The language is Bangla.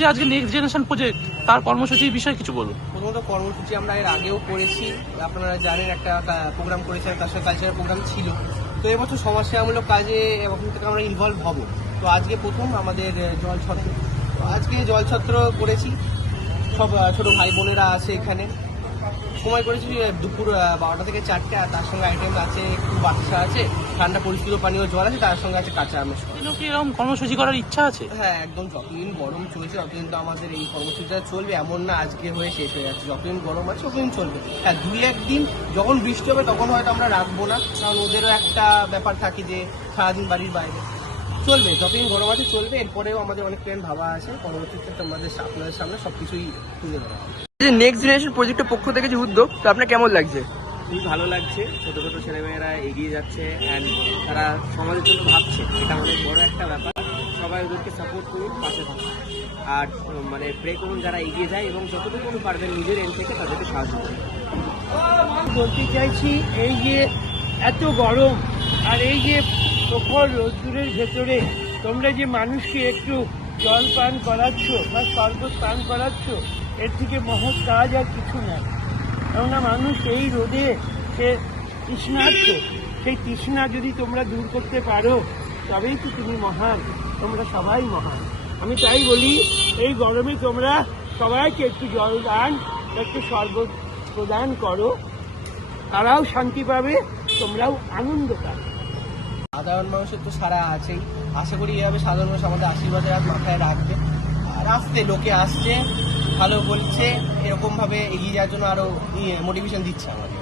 যে আজকে নেক্সট জেনারেশন প্রজেক্ট তার কর্মসূচির বিষয়ে কিছু বলুন। প্রথমত কর্মসূচি আমরা এর আগেও করেছি, আপনারা জানেন একটা প্রোগ্রাম করেছেন, তার সাথে কালচারাল প্রোগ্রাম ছিল। তো এবছর সমাজসেবামূলক কাজে এখন থেকে আমরা ইনভলভ হব। তো আজকে প্রথম আমাদের জলছত্র, আজকে জলছত্র করেছি, সব ছোট ভাই বোনেরা আছে এখানে। সময় করেছি দুপুর 12টা থেকে 4টে, আর তার সঙ্গে আইটেম আছে একটু বাচ্চা আছে, ঠান্ডা পরিষ্কৃত পানীয় জল আছে, তার সঙ্গে আছে কাঁচা আমের। কি এরকম কর্মসূচি করার ইচ্ছা আছে? হ্যাঁ, একদম। যতদিন গরম চলছে ততদিন তো আমাদের এই কর্মসূচিটা চলবে, এমন না আজকে হয়ে শেষ হয়ে যাচ্ছে। যতদিন গরম আছে ততদিন চলবে। হ্যাঁ, 2-1 দিন যখন বৃষ্টি হবে তখন হয়তো আমরা রাখবো না, কারণ ওদেরও একটা ব্যাপার থাকে যে সারাদিন বাড়ির বাইরে। চলবে, যতদিন গরম আছে চলবে। এরপরেও আমাদের অনেক প্ল্যান ভাবা আছে, পরবর্তীতে আমাদের আপনাদের সামনে সবকিছুই তুলে ধরা হবে। নেক্সট জেনারেশন প্রজেক্টের পক্ষ থেকে যে উদ্যোগ, তো আপনার কেমন লাগছে? খুবই ভালো লাগছে, ছোট ছোট ছেলেমেয়েরা এগিয়ে যাচ্ছে অ্যান্ড তারা সমাজের জন্য ভাবছে, এটা অনেক বড় একটা ব্যাপার। সবাই ওদেরকে সাপোর্ট করুন, পাশে থাকুন, আর মানে প্রে করুন যারা এগিয়ে যায়, এবং যতটুকু পারবেন নিজের এন্ড থেকে তাদেরকে সাহায্য করুন। বলতে চাইছি, এই যে এত গরম আর এই যে প্রখর রোদ্দুরের ভেতরে তোমরা যে মানুষকে একটু জল পান করাচ্ছ বা শরবত পান করাচ্ছ, এর থেকে মহৎ কাজ আর কিছু নয়। কেননা মানুষ এই রোদে সে তৃষ্ণার্ত, সেই তৃষ্ণা যদি তোমরা দূর করতে পারো তবেই তো তুমি মহান, তোমরা সবাই মহান। আমি তাই বলি, এই গরমে তোমরা সবাইকে একটু জল দান, একটু শরবত প্রদান করো, তারাও শান্তি পাবে, তোমরাও আনন্দ পাবে। সাধারণ মানুষের তো সারা আছেই, আশা করি এভাবে সাধারণ মানুষ আমাদের আশীর্বাদের হাত মাথায় রাখবে। আর আসতে লোকে আসছে, ভালো বলছে, এরকম ভাবে এগিয়ে যাওয়ার জন্য আরো মোটিভেশন দিচ্ছে আমাদের।